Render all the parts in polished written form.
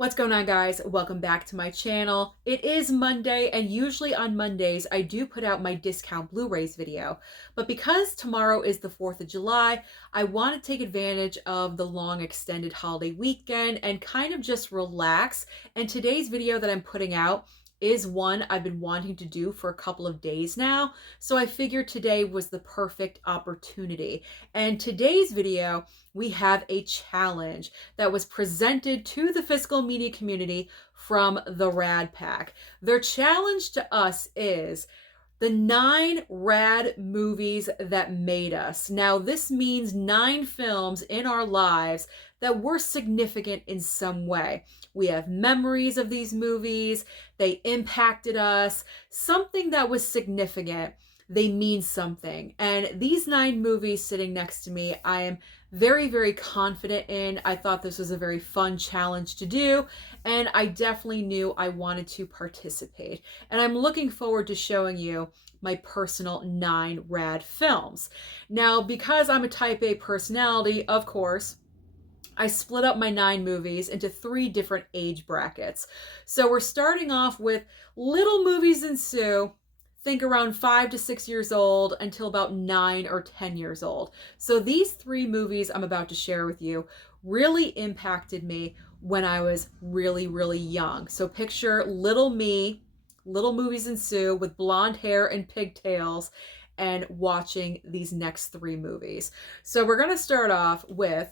What's going on, guys? Welcome back to my channel. It is Monday, and usually on Mondays I do put out my discount Blu-rays video. But because tomorrow is the 4th of July, I want to take advantage of the long extended holiday weekend and kind of just relax. And today's video that I'm putting out is one I've been wanting to do for a couple of days now. So I figured today was the perfect opportunity. And today's video, we have a challenge that was presented to the physical media community from the Rad Pack. Their challenge to us is the 9 rad movies that made us. Now, this means 9 films in our lives that were significant in some way. We have memories of these movies, they impacted us, something that was significant. They mean something. And these 9 movies sitting next to me, I am very, very confident in. I thought this was a very fun challenge to do, and I definitely knew I wanted to participate. And I'm looking forward to showing you my personal 9 rad films. Now, because I'm a type A personality, of course, I split up my 9 movies into 3 different age brackets. So we're starting off with Little Movies&Sue, think around 5 to 6 years old until about 9 or 10 years old. So these 3 movies I'm about to share with you really impacted me when I was really, really young. So picture little me, Little Movies&Sue with blonde hair and pigtails, and watching these next 3 movies. So we're going to start off with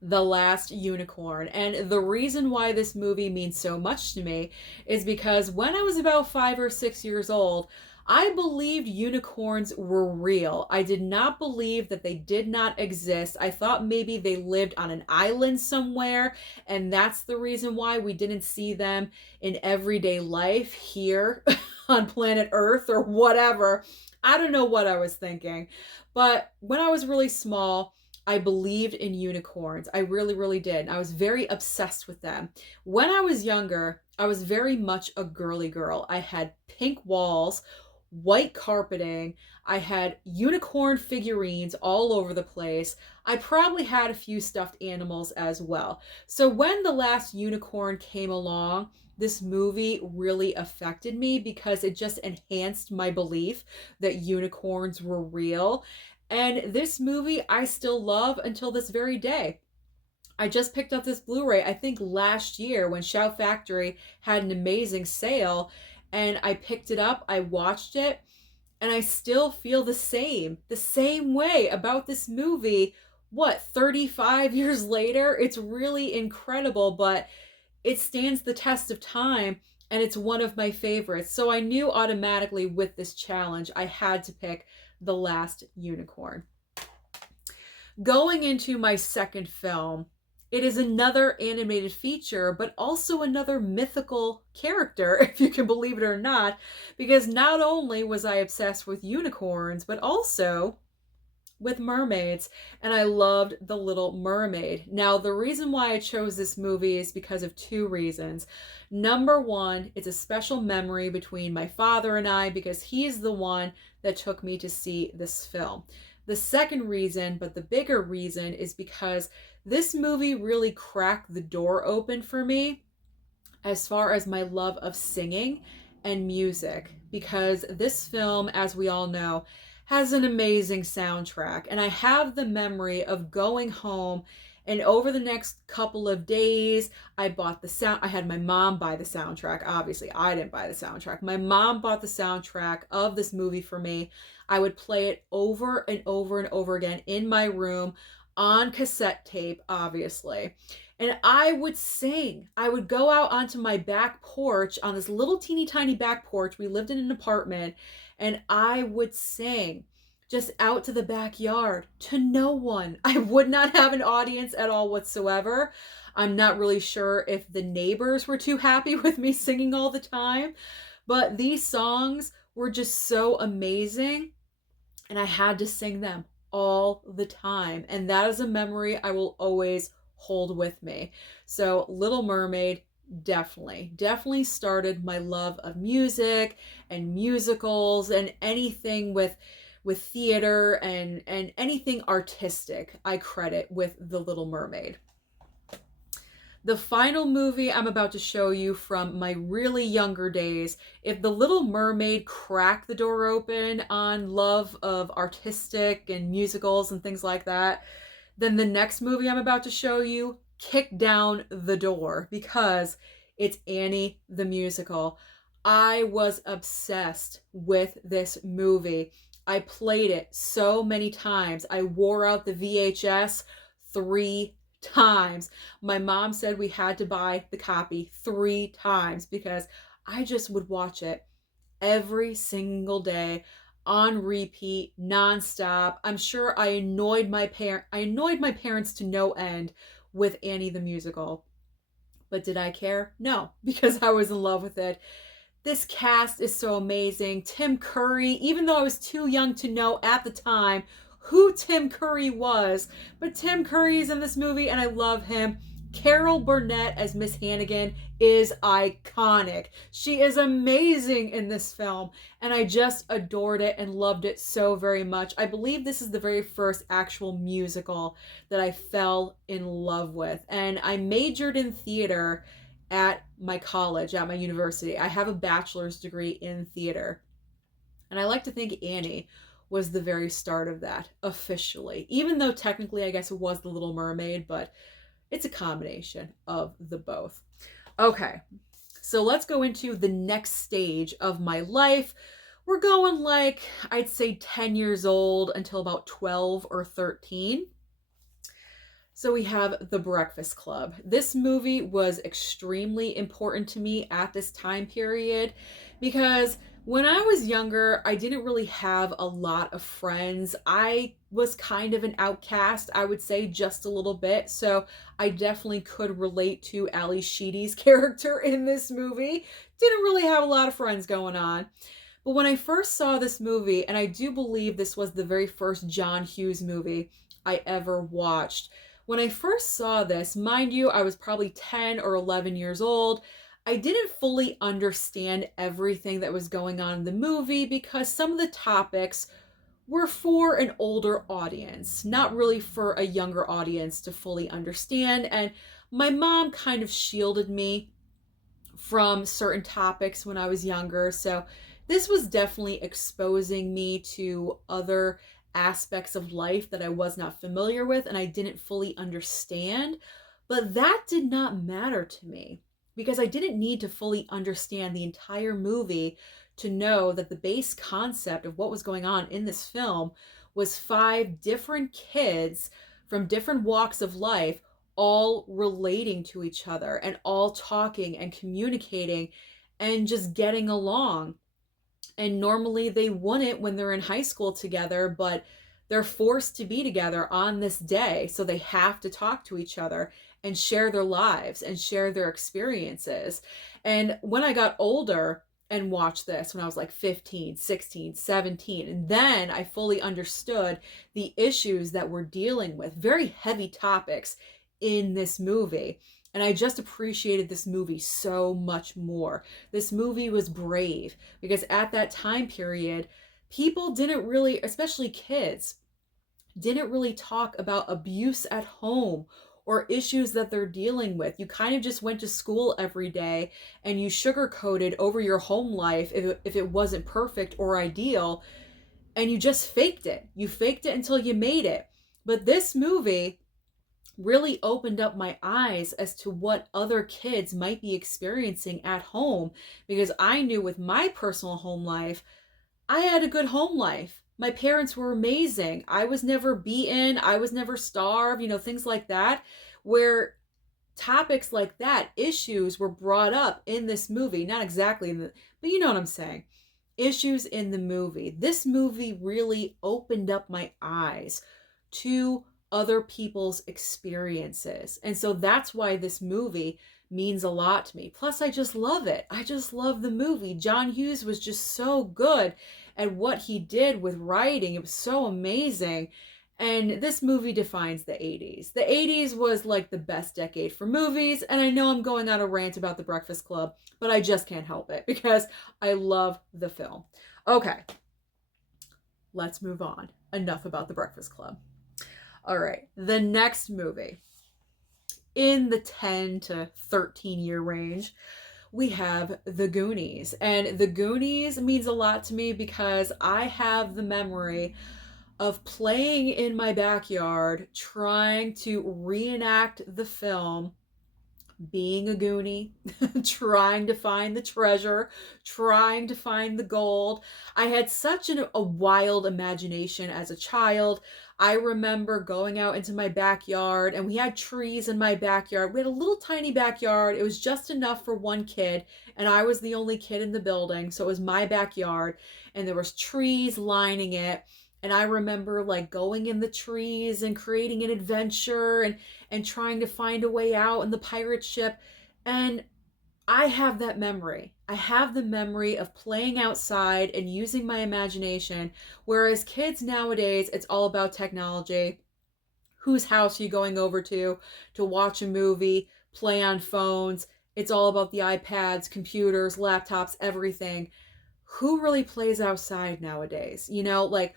The Last Unicorn. And the reason why this movie means so much to me is because when I was about 5 or 6 years old, I believed unicorns were real. I did not believe that they did not exist. I thought maybe they lived on an island somewhere, and that's the reason why we didn't see them in everyday life here on planet Earth or whatever. I don't know what I was thinking. But when I was really small, I believed in unicorns. I really, really did. I was very obsessed with them. When I was younger, I was very much a girly girl. I had pink walls, white carpeting. I had unicorn figurines all over the place. I probably had a few stuffed animals as well. So when The Last Unicorn came along, this movie really affected me because it just enhanced my belief that unicorns were real. And this movie I still love until this very day. I just picked up this Blu-ray, I think last year when Shout Factory had an amazing sale, and I picked it up, I watched it, and I still feel the same way about this movie. What, 35 years later? It's really incredible, but it stands the test of time, and it's one of my favorites. So I knew automatically with this challenge I had to pick The Last Unicorn. Going into my second film, it is another animated feature, but also another mythical character, if you can believe it or not, because not only was I obsessed with unicorns, but also with mermaids, and I loved The Little Mermaid. Now, the reason why I chose this movie is because of 2 reasons. Number one, it's a special memory between my father and I because he's the one that took me to see this film. The second reason, but the bigger reason, is because this movie really cracked the door open for me as far as my love of singing and music, because this film, as we all know, has an amazing soundtrack. And I have the memory of going home, and over the next couple of days, I had my mom buy the soundtrack. Obviously, I didn't buy the soundtrack. My mom bought the soundtrack of this movie for me. I would play it over and over and over again in my room on cassette tape, obviously. And I would sing. I would go out onto my back porch, on this little teeny tiny back porch. We lived in an apartment, and I would sing just out to the backyard to no one. I would not have an audience at all whatsoever. I'm not really sure if the neighbors were too happy with me singing all the time, but these songs were just so amazing, and I had to sing them all the time. And that is a memory I will always hold with me. So Little Mermaid definitely started my love of music and musicals and anything with theater and anything artistic I credit with The Little Mermaid. The final movie I'm about to show you from my really younger days, if The Little Mermaid cracked the door open on love of artistic and musicals and things like that, then the next movie I'm about to show you kicked down the door because it's Annie the Musical. I was obsessed with this movie. I played it so many times. I wore out the VHS 3 times. My mom said we had to buy the copy 3 times because I just would watch it every single day on repeat, nonstop. I'm sure I annoyed my parents to no end with Annie the Musical. But did I care? No, because I was in love with it. This cast is so amazing. Tim Curry, even though I was too young to know at the time who Tim Curry was, but Tim Curry is in this movie and I love him. Carol Burnett as Miss Hannigan is iconic. She is amazing in this film, and I just adored it and loved it so very much. I believe this is the very first actual musical that I fell in love with, and I majored in theater at my college, at my university. I have a bachelor's degree in theater. And I like to think Annie was the very start of that officially. Even though technically I guess it was The Little Mermaid, but it's a combination of the both. Okay, so let's go into the next stage of my life. We're going like, I'd say 10 years old until about 12 or 13. So we have The Breakfast Club. This movie was extremely important to me at this time period because when I was younger, I didn't really have a lot of friends. I was kind of an outcast, I would say, just a little bit. So I definitely could relate to Ali Sheedy's character in this movie. Didn't really have a lot of friends going on. But when I first saw this movie, and I do believe this was the very first John Hughes movie I ever watched, when I first saw this, mind you, I was probably 10 or 11 years old. I didn't fully understand everything that was going on in the movie because some of the topics were for an older audience, not really for a younger audience to fully understand. And my mom kind of shielded me from certain topics when I was younger. So this was definitely exposing me to other aspects of life that I was not familiar with and I didn't fully understand. But that did not matter to me because I didn't need to fully understand the entire movie to know that the base concept of what was going on in this film was 5 different kids from different walks of life all relating to each other and all talking and communicating and just getting along. And normally they wouldn't when they're in high school together, but they're forced to be together on this day. So they have to talk to each other and share their lives and share their experiences. And when I got older and watched this, when I was like 15, 16, 17, and then I fully understood the issues that we're dealing with, very heavy topics in this movie. And I just appreciated this movie so much more. This movie was brave because at that time period, people didn't really, especially kids, didn't really talk about abuse at home or issues that they're dealing with. You kind of just went to school every day and you sugarcoated over your home life if it wasn't perfect or ideal, and you just faked it. You faked it until you made it. But this movie really opened up my eyes as to what other kids might be experiencing at home because I knew with my personal home life, I had a good home life. My parents were amazing. I was never beaten. I was never starved, things like that, where topics like that, issues were brought up in this movie. Not exactly but you know what I'm saying. Issues in the movie. This movie really opened up my eyes to other people's experiences. And so that's why this movie means a lot to me. Plus, I just love it. I just love the movie. John Hughes was just so good at what he did with writing. It was so amazing. And this movie defines the 80s. The 80s was like the best decade for movies. And I know I'm going on a rant about The Breakfast Club, but I just can't help it because I love the film. Okay, let's move on. Enough about The Breakfast Club. All right, the next movie in the 10 to 13 year range, we have the Goonies. And the Goonies means a lot to me because I have the memory of playing in my backyard, trying to reenact the film, being a Goonie, trying to find the treasure, trying to find the gold. I had such a wild imagination as a child. I remember going out into my backyard, and we had trees in my backyard. We had a little tiny backyard. It was just enough for one kid, and I was the only kid in the building, so it was my backyard, and there was trees lining it. And I remember like going in the trees and creating an adventure and trying to find a way out in the pirate ship. And I have that memory. I have the memory of playing outside and using my imagination. Whereas kids nowadays, it's all about technology. Whose house are you going over to watch a movie, play on phones? It's all about the iPads, computers, laptops, everything. Who really plays outside nowadays? You know, like,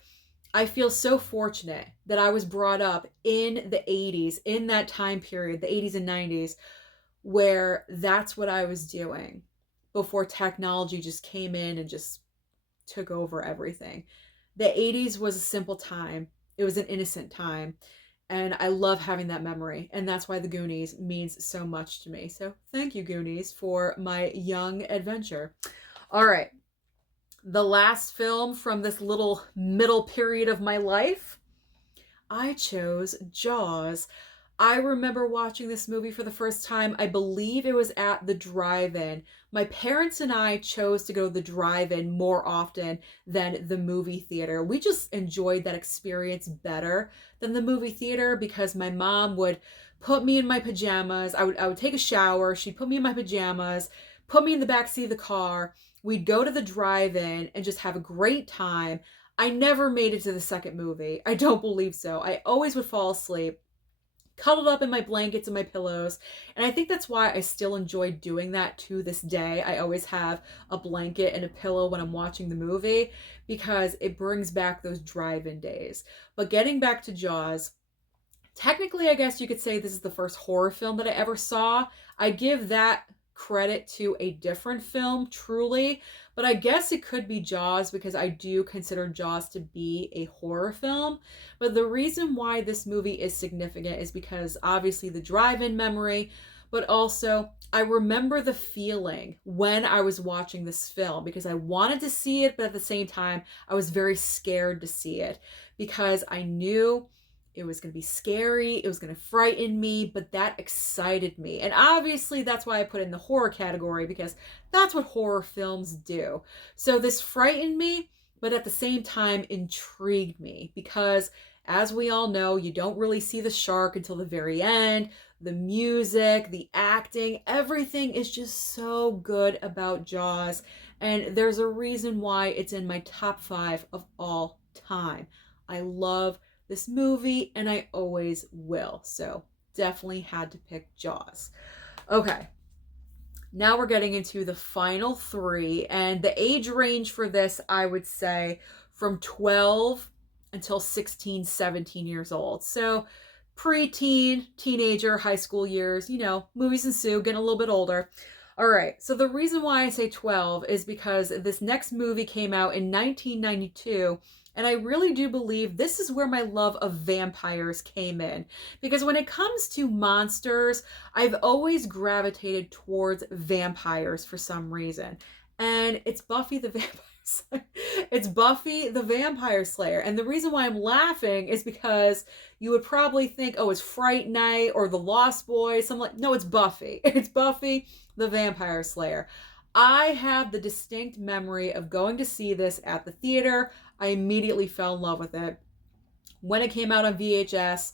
I feel so fortunate that I was brought up in the 80s, in that time period, the 80s and 90s, where that's what I was doing before technology just came in and just took over everything. The 80s was a simple time. It was an innocent time. And I love having that memory. And that's why the Goonies means so much to me. So thank you, Goonies, for my young adventure. All right. The last film from this little middle period of my life, I chose Jaws. I remember watching this movie for the first time. I believe it was at the drive-in. My parents and I chose to go to the drive-in more often than the movie theater. We just enjoyed that experience better than the movie theater because my mom would put me in my pajamas. I would take a shower. She'd put me in my pajamas, put me in the backseat of the car. We'd go to the drive-in and just have a great time. I never made it to the second movie. I don't believe so. I always would fall asleep, cuddled up in my blankets and my pillows. And I think that's why I still enjoy doing that to this day. I always have a blanket and a pillow when I'm watching the movie because it brings back those drive-in days. But getting back to Jaws, technically, I guess you could say this is the first horror film that I ever saw. I give that credit to a different film, truly, but I guess it could be Jaws because I do consider Jaws to be a horror film. But the reason why this movie is significant is because obviously the drive-in memory, but also I remember the feeling when I was watching this film because I wanted to see it, but at the same time, I was very scared to see it because I knew it was going to be scary, it was going to frighten me, but that excited me. And obviously that's why I put it in the horror category because that's what horror films do. So this frightened me, but at the same time intrigued me because as we all know, you don't really see the shark until the very end. The music, the acting, everything is just so good about Jaws. And there's a reason why it's in my top 5 of all time. I love this movie and I always will. So definitely had to pick Jaws. Okay. Now we're getting into the final 3, and the age range for this, I would say from 12 until 16, 17 years old. So preteen, teenager, high school years, you know, Movies&Sue, getting a little bit older. All right, so the reason why I say 12 is because this next movie came out in 1992, and I really do believe this is where my love of vampires came in. Because when it comes to monsters, I've always gravitated towards vampires for some reason. And it's Buffy the Vampire Slayer. It's Buffy the Vampire Slayer. And the reason why I'm laughing is because you would probably think, oh, it's Fright Night or The Lost Boys. Something like, no, it's Buffy. It's Buffy the Vampire Slayer. I have the distinct memory of going to see this at the theater. I immediately fell in love with it. When it came out on VHS,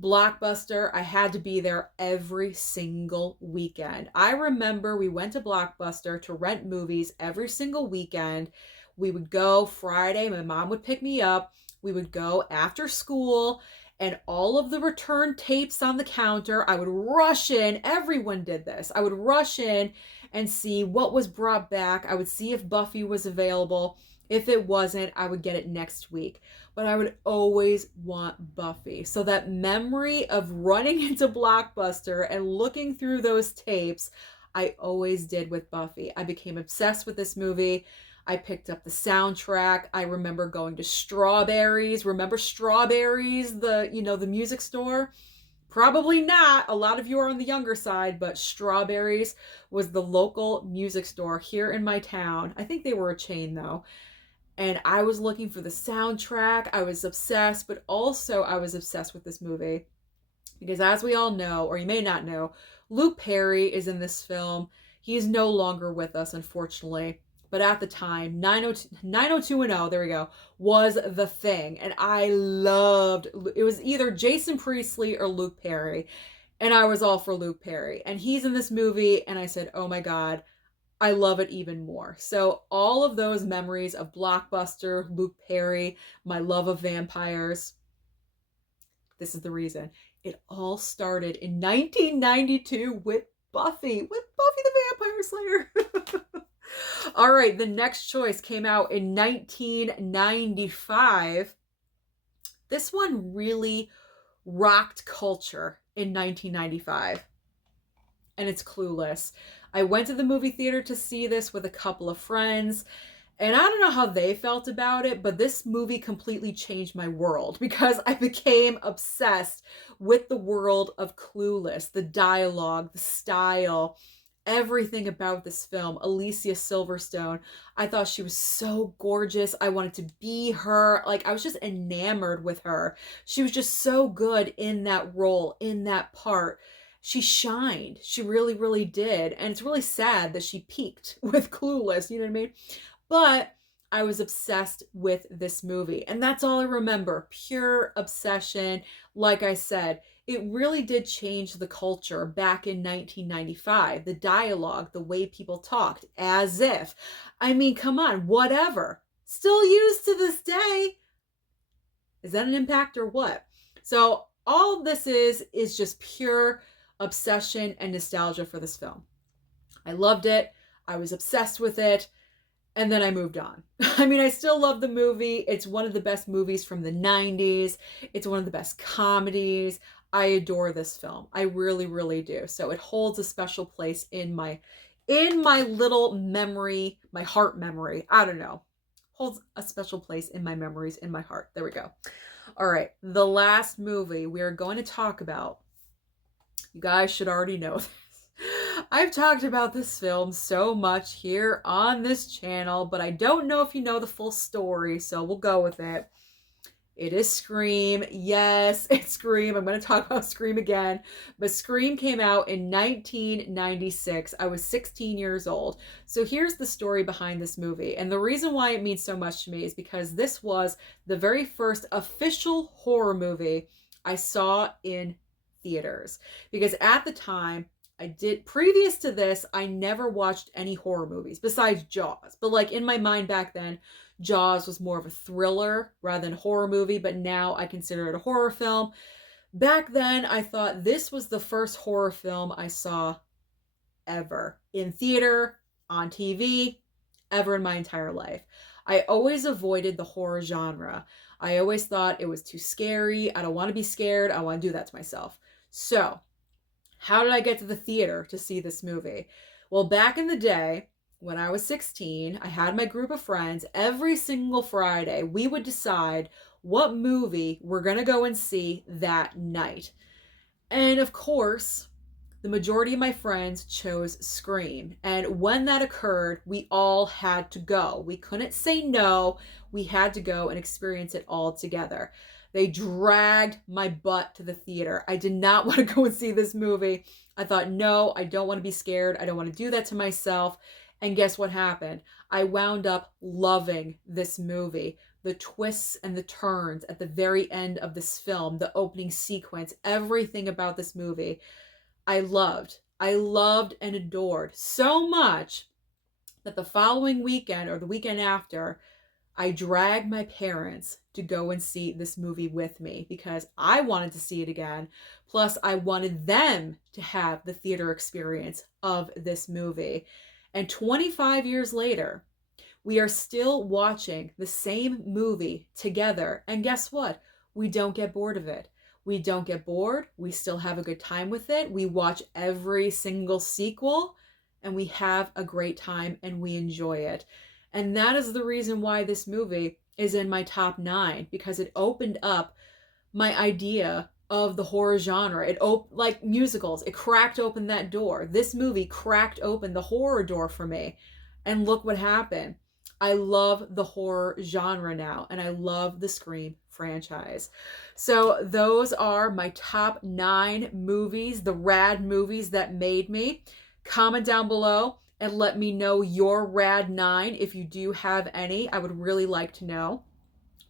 Blockbuster, I had to be there every single weekend. I remember we went to Blockbuster to rent movies every single weekend. We would go Friday, my mom would pick me up. We would go after school, and all of the return tapes on the counter, I would rush in. Everyone did this. I would rush in and see what was brought back. I would see if Buffy was available. If it wasn't, I would get it next week. But I would always want Buffy. So that memory of running into Blockbuster and looking through those tapes, I always did with Buffy. I became obsessed with this movie. I picked up the soundtrack. I remember going to Strawberries. Remember Strawberries, the music store? Probably not. A lot of you are on the younger side, but Strawberries was the local music store here in my town. I think they were a chain though. And I was looking for the soundtrack. I was obsessed, but also I was obsessed with this movie because, as we all know, or you may not know, Luke Perry is in this film. He's no longer with us, unfortunately. But at the time, 90210, there we go, was the thing. And I loved it. Was either Jason Priestley or Luke Perry. And I was all for Luke Perry. And he's in this movie, and I said, oh my God, I love it even more. So all of those memories of Blockbuster, Luke Perry, my love of vampires, this is the reason. It all started in 1992 with Buffy the Vampire Slayer. All right, the next choice came out in 1995. This one really rocked culture in 1995. And it's Clueless. I went to the movie theater to see this with a couple of friends, and I don't know how they felt about it, but this movie completely changed my world because I became obsessed with the world of Clueless, the dialogue, the style, everything about this film. Alicia Silverstone, I thought she was so gorgeous. I wanted to be her. Like, I was just enamored with her. She was just so good in that role, in that part. She shined. She really, really did. And it's really sad that she peaked with Clueless, you know what I mean? But I was obsessed with this movie. And that's all I remember. Pure obsession. Like I said, it really did change the culture back in 1995. The dialogue, the way people talked, as if. I mean, come on, whatever. Still used to this day. Is that an impact or what? So all this is just pure obsession and nostalgia for this film. I loved it. I was obsessed with it. And then I moved on. I mean, I still love the movie. It's one of the best movies from the 90s. It's one of the best comedies. I adore this film. I really, really do. So it holds a special place in my little memory, my heart memory. I don't know. Holds a special place in my memories, in my heart. There we go. All right. The last movie we are going to talk about. You guys should already know this. I've talked about this film so much here on this channel, but I don't know if you know the full story, so we'll go with it. It is Scream. Yes, it's Scream. I'm going to talk about Scream again. But Scream came out in 1996. I was 16 years old. So here's the story behind this movie. And the reason why it means so much to me is because this was the very first official horror movie I saw in theaters. Because at the time, previous to this, I never watched any horror movies besides Jaws. But like in my mind back then, Jaws was more of a thriller rather than a horror movie, but now I consider it a horror film. Back then, I thought this was the first horror film I saw ever in theater, on TV, ever in my entire life. I always avoided the horror genre. I always thought it was too scary. I don't want to be scared. I want to do that to myself. So, how did I get to the theater to see this movie? Well, back in the day, when I was 16, I had my group of friends. Every single Friday, we would decide what movie we're going to go and see that night. And of course, the majority of my friends chose Scream. And when that occurred, we all had to go. We couldn't say no. We had to go and experience it all together. They dragged my butt to the theater. I did not want to go and see this movie. I thought, no, I don't want to be scared. I don't want to do that to myself. And guess what happened? I wound up loving this movie. The twists and the turns at the very end of this film, the opening sequence, everything about this movie, I loved. I loved and adored so much that the following weekend or the weekend after, I dragged my parents to go and see this movie with me because I wanted to see it again. Plus, I wanted them to have the theater experience of this movie. And 25 years later, We are still watching the same movie together. And guess what? We don't get bored of it. We don't get bored. We still have a good time with it. We watch every single sequel and we have a great time and we enjoy it. And that is the reason why this movie is in my top 9, because it opened up my idea of the horror genre. Like musicals, it cracked open that door. This movie cracked open the horror door for me. And look what happened. I love the horror genre now, and I love the Scream franchise. So those are my top 9 movies, the rad movies that made me. Comment down below and let me know your rad 9 if you do have any. I would really like to know.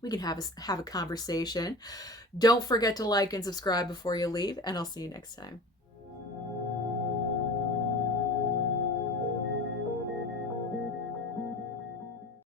We can have a conversation. Don't forget to like and subscribe before you leave, and I'll see you next time.